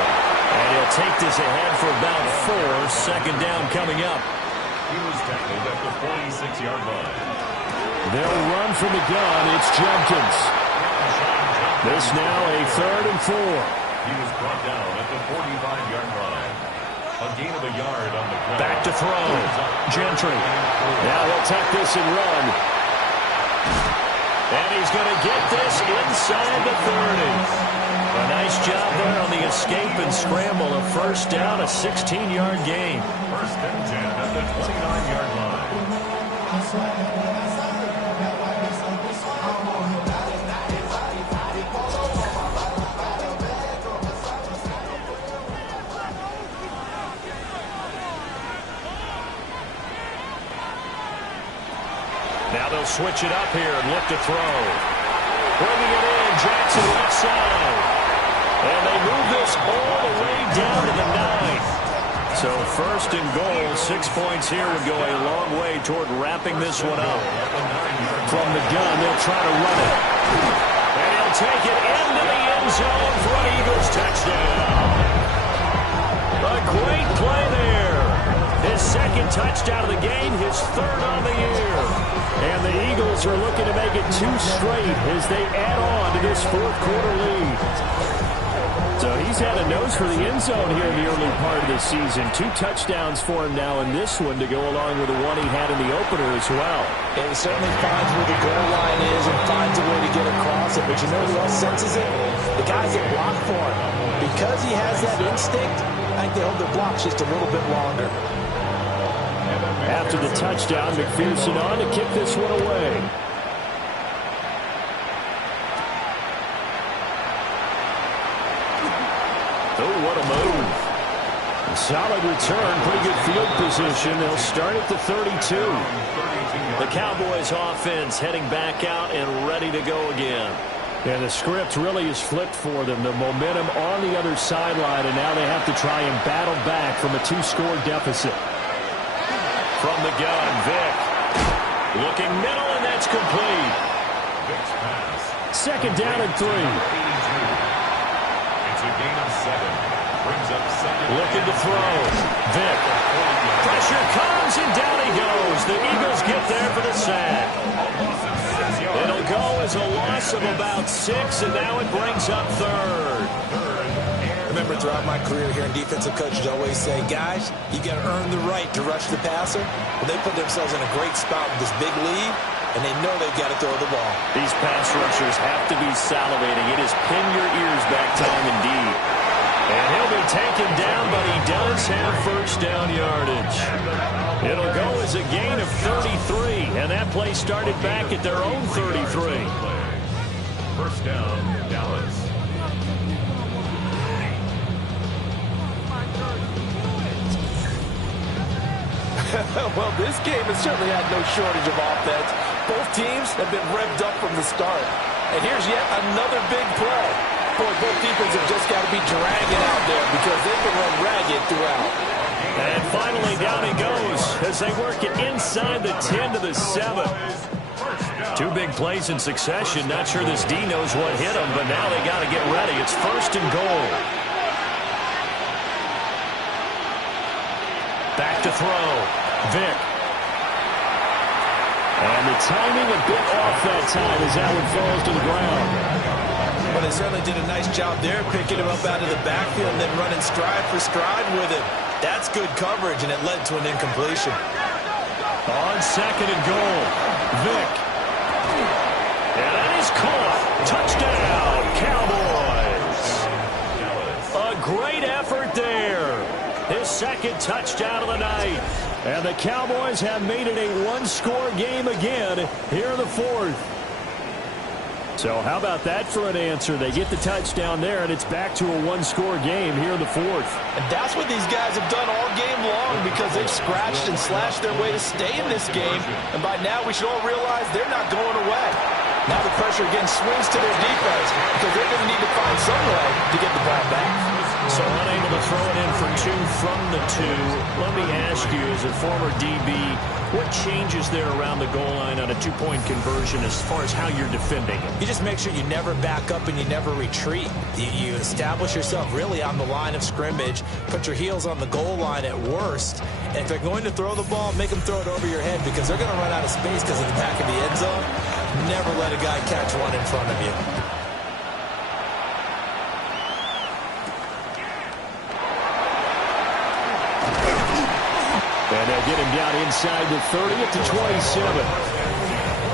And he'll take this ahead for about 4. 2nd down coming up. He was tackled at the 46-yard line. They'll run from the gun. It's Jenkins. This now a 3rd and 4. He was brought down at the 45-yard line. A gain of a yard on the ground. Back to throw. Gentry. Now he'll tuck this and run. And he's going to get this inside the 30. A nice job there on the escape and scramble. A 1st down, a 16-yard gain. 1st and 10 at the 29-yard line. Now they'll switch it up here and look to throw. Bringing it in, Jackson left side. And they move this all the way down to the 9. So 1st and goal, 6 points here would go a long way toward wrapping this one up. From the gun, they'll try to run it. And he'll take it into the end zone for an Eagles touchdown. A great play there. His 2nd touchdown of the game, his 3rd on the year. And the Eagles are looking to make it 2 straight as they add on to this 4th quarter lead. So he's had a nose for the end zone here in the early part of the season. 2 touchdowns for him now in this one to go along with the one he had in the opener as well. And he certainly finds where the goal line is and finds a way to get across it. But you know who else senses it? The guys that block for him. Because he has that instinct, I think they hold their blocks just a little bit longer. After the touchdown, McPherson on to kick this one away. Oh, what a move. A solid return, pretty good field position. They'll start at the 32. The Cowboys offense heading back out and ready to go again. And the script really is flipped for them. The momentum on the other sideline, and now they have to try and battle back from a 2-score deficit. From the gun, Vick. Looking middle, and that's complete. Vick's pass Second down and 3. It's a gain of 7. Brings up second. Looking to throw. Vick. Pressure comes, and down he goes. The Eagles get there for the sack. It'll go as a loss of about 6, and now it brings up third. Remember, throughout my career here, defensive coaches always say, guys, you got to earn the right to rush the passer. Well, they put themselves in a great spot with this big lead, and they know they've got to throw the ball. These pass rushers have to be salivating. It is pin your ears back time indeed. And he'll be taken down, but he does have first down yardage. It'll go as a gain of 33, and that play started back at their own 33. First down, Dallas. Well, this game has certainly had no shortage of offense. Both teams have been revved up from the start. And here's yet another big play. Boy, both defenses have just got to be dragging out there because they've been run ragged throughout. And finally, down he goes as they work it inside the 10 to the 7. 2 big plays in succession. Not sure this D knows what hit him, but now they got to get ready. It's first and goal. Back to throw. Vick. And the timing a bit off that time as that one falls to the ground. Well, they certainly did a nice job there, picking him up out of the backfield and then running stride for stride with him. That's good coverage, and it led to an incompletion. On second and goal, Vick. And that is caught. Touchdown, Cowboys. A great effort there. His second touchdown of the night. And the Cowboys have made it a one-score game again here in the fourth. So how about that for an answer? They get the touchdown there, and it's back to a one-score game here in the fourth. And that's what these guys have done all game long because they've scratched and slashed their way to stay in this game. And by now we should all realize they're not going away. Now the pressure again swings to their defense because they're going to need to find some way to get the ball back. So unable to throw it in for 2 from the 2. Let me ask you, as a former DB, what changes there around the goal line on a 2-point conversion as far as how you're defending it? You just make sure you never back up and you never retreat. You establish yourself really on the line of scrimmage, put your heels on the goal line at worst, and if they're going to throw the ball, make them throw it over your head because they're going to run out of space because of the back of the end zone. Never let a guy catch one in front of you. And they'll get him down inside the 30 at the 27.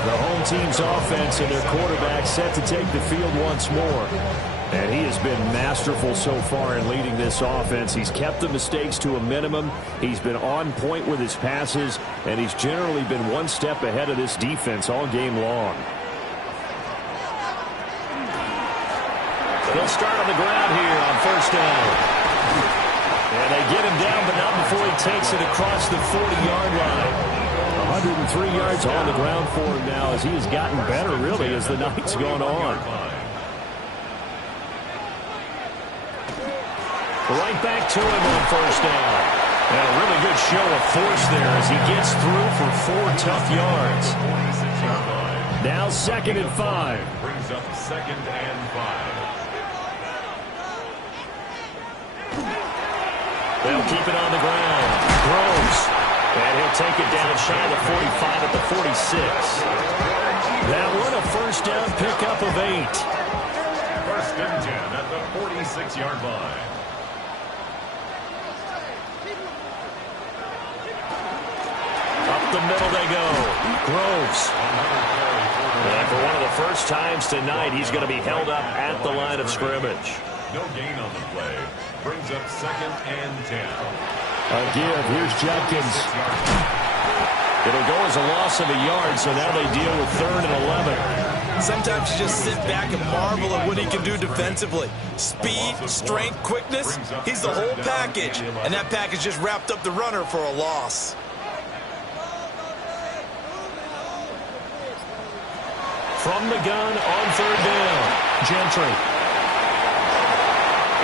The home team's offense and their quarterback set to take the field once more. And he has been masterful so far in leading this offense. He's kept the mistakes to a minimum. He's been on point with his passes, and he's generally been one step ahead of this defense all game long. They'll start on the ground here on first down. And they get him down, but not before he takes it across the 40-yard line. 103 yards on the ground for him now as he has gotten better, really, as the night's gone on. Right back to him on first down. And a really good show of force there as he gets through for 4 tough yards. Now second and 5. Brings up second and 5. They'll keep it on the ground. Groves. And he'll take it down shy of the 45 at the 46. That one a first down pickup of 8. First and 10 at the 46-yard line. Up the middle they go. Groves. And for one of the first times tonight, he's going to be held up at the line of scrimmage. No gain on the play. Brings up second and 10. A give. Here's Jenkins. It'll go as a loss of a yard, so now they deal with third and 11. Sometimes you just sit back and marvel at what he can do defensively. Speed, strength, quickness, he's the whole package. And that package just wrapped up the runner for a loss. From the gun on third down, Gentry.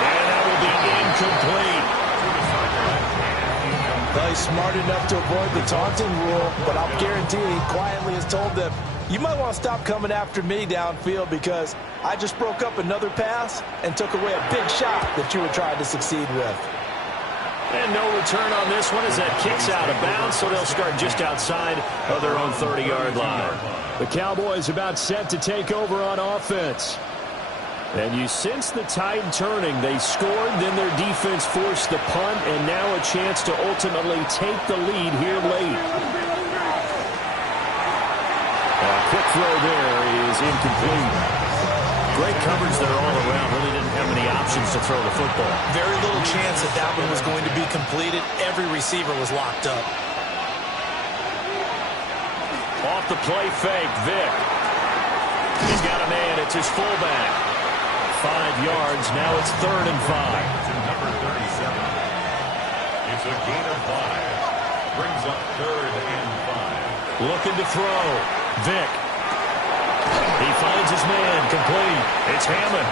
And that will be incomplete. Well, he's smart enough to avoid the taunting rule, but I'll guarantee he quietly has told them, You might want to stop coming after me downfield because I just broke up another pass and took away a big shot that you were trying to succeed with. And no return on this one as that kicks out of bounds, so they'll start just outside of their own 30-yard line. The Cowboys about set to take over on offense. And you sense the tide turning. They scored, then their defense forced the punt, and now a chance to ultimately take the lead here late. A quick throw there is incomplete. Great coverage there all around. Really didn't have many options to throw the football. Very little chance that that one was going to be completed. Every receiver was locked up. Off the play fake, Vic. He's got a man. It's his fullback. 5 yards. Now it's 3rd and 5. To number 37. It's a gain of 5. Brings up 3rd and 5. Looking to throw. Vic. He finds his man. Complete. It's Hammond.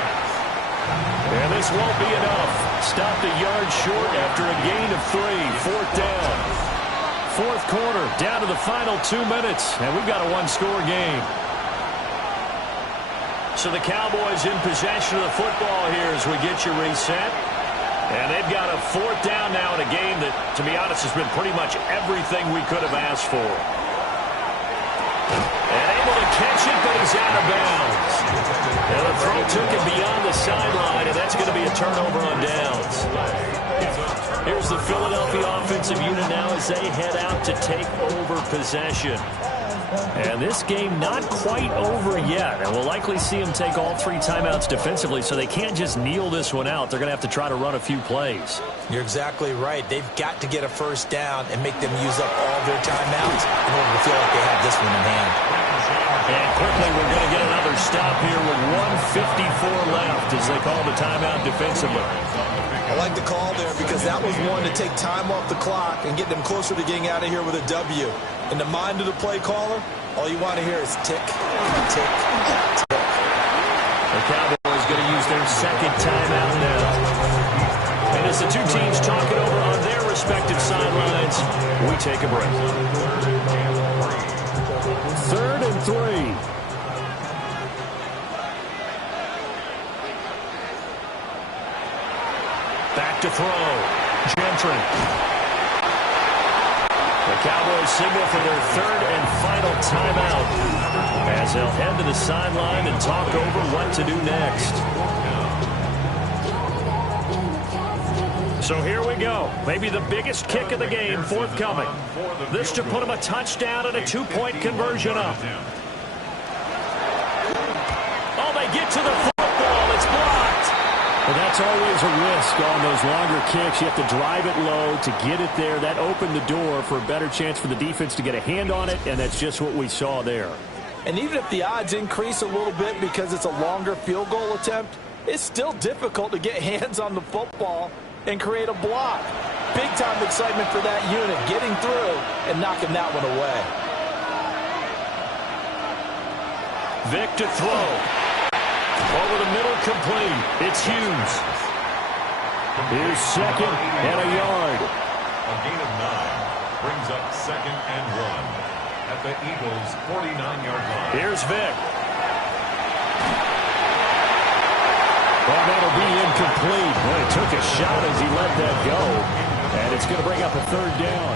And this won't be enough. Stopped a yard short after a gain of 3. 4th down. 4th quarter. Down to the final 2 minutes. And we've got a one-score game. So the Cowboys in possession of the football here as we get you reset. And they've got a 4th down now in a game that, to be honest, has been pretty much everything we could have asked for. And able to catch it, but he's out of bounds. And the throw took him beyond the sideline, and that's going to be a turnover on downs. Here's the Philadelphia offensive unit now as they head out to take over possession. And this game not quite over yet. And we'll likely see them take all 3 timeouts defensively, so they can't just kneel this one out. They're going to have to try to run a few plays. You're exactly right. They've got to get a 1st down and make them use up all their timeouts in order to feel like they have this one in hand. And quickly we're going to get another stop here with 1:54 left as they call the timeout defensively. I like the call there because that was one to take time off the clock and get them closer to getting out of here with a W. In the mind of the play caller, all you want to hear is tick, tick, tick. The Cowboys going to use their 2nd timeout now. And as the 2 teams talk it over on their respective sidelines, we take a break. 3rd and 3. Back to throw. Gentry. The Cowboys signal for their 3rd and final timeout as they'll head to the sideline and talk over what to do next. So here we go. Maybe the biggest kick of the game forthcoming. This to put them a touchdown and a 2-point conversion up. Oh, they get to the football. It's blocked. Well, that's always a risk on those longer kicks. You have to drive it low to get it there. That opened the door for a better chance for the defense to get a hand on it, and that's just what we saw there. And even if the odds increase a little bit because it's a longer field goal attempt, it's still difficult to get hands on the football and create a block. Big-time excitement for that unit, getting through and knocking that one away. Vic to throw. Over the middle, complete. It's Hughes. Here's 2nd and a yard. A gain of 9 brings up 2nd and 1 at the Eagles' 49-yard line. Here's Vic. Well, that'll be incomplete. Well, he took a shot as he let that go. And it's going to bring up a 3rd down.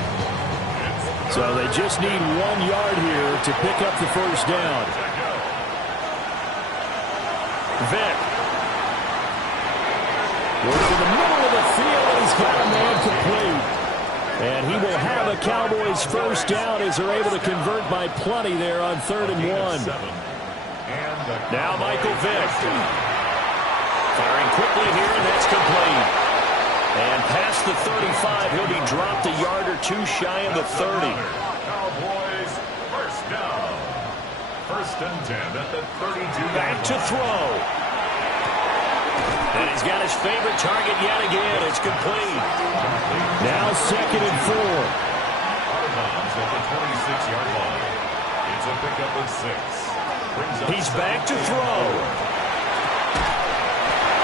So they just need 1 yard here to pick up the 1st down. Vic. Works in the middle of the field, and he's got a man complete. And he will have a Cowboys 1st down as they're able to convert by plenty there on 3rd and 1. Now Michael Vick. Firing quickly here, and that's complete. And past the 35, he'll be dropped a yard or 2 shy of the 30. Cowboys 1st down. 1st and 10 at the 32. Back to throw. And he's got his favorite target yet again. It's complete. Now 2nd and 4. Out of bounds at the 26-yard line. It's a pickup of 6. He's back to throw.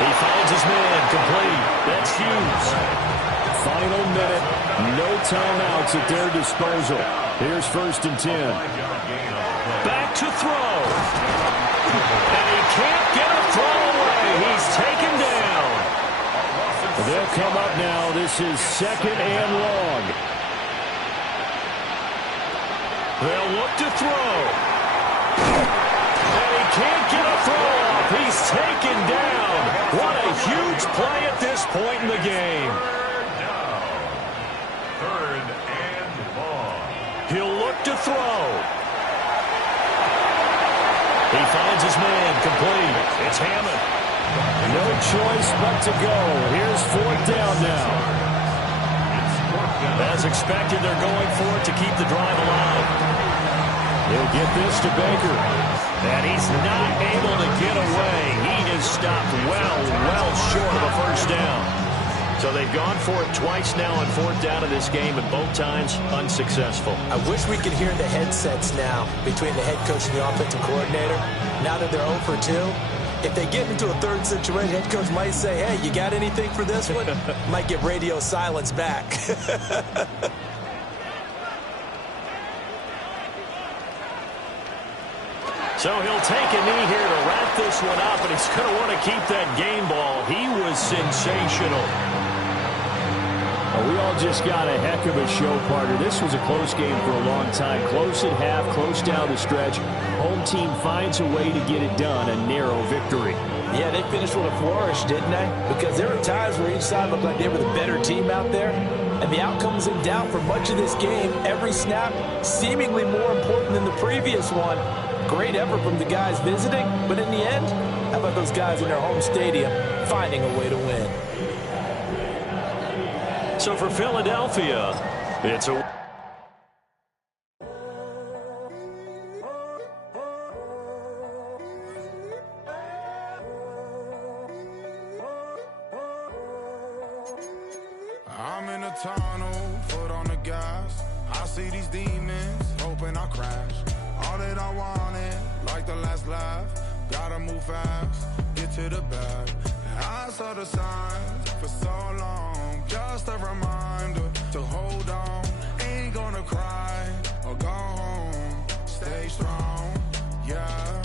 He finds his man. Complete. That's Hughes. Final minute. No timeouts at their disposal. Here's 1st and 10. Back to throw. And he can't get a throw away. He's taken down. They'll come up now. This is 2nd and long. They'll look to throw. And he can't get a throw off. He's taken down. What a huge play at this point in the game. 3rd and long. He'll look to throw. He finds his man, complete. It's Hammond. No choice but to go. Here's 4th down now. As expected, they're going for it to keep the drive alive. He'll get this to Baker. And he's not able to get away. He is stopped well short of a first down. So they've gone for it twice now on 4th down in this game, and both times unsuccessful. I wish we could hear the headsets now between the head coach and the offensive coordinator. Now that they're 0 for 2, if they get into a 3rd situation, head coach might say, hey, you got anything for this one? Might get radio silence back. So he'll take a knee here to wrap this one up, and he's going to want to keep that game ball. He was sensational. We all just got a heck of a show, partner. This was a close game for a long time. Close at half, close down the stretch. Home team finds a way to get it done, a narrow victory. Yeah, they finished with a flourish, didn't they? Because there were times where each side looked like they were the better team out there. And the outcome was in doubt for much of this game. Every snap seemingly more important than the previous one. Great effort from the guys visiting, but in the end, how about those guys in their home stadium finding a way to win? So for Philadelphia, it's a... I'm in a tunnel, foot on the gas. I see these demons, hoping I crash. All that I wanted, like the last laugh. Gotta move fast, get to the bag. I saw the signs for so long, just a reminder to hold on. Ain't gonna cry or go home, stay strong, yeah.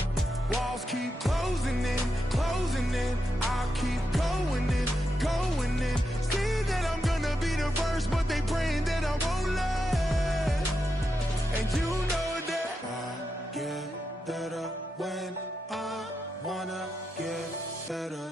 Walls keep closing in, I keep going in, going in. See that I'm gonna be the first, but they praying that I won't let. And you know that I get better when I wanna get better.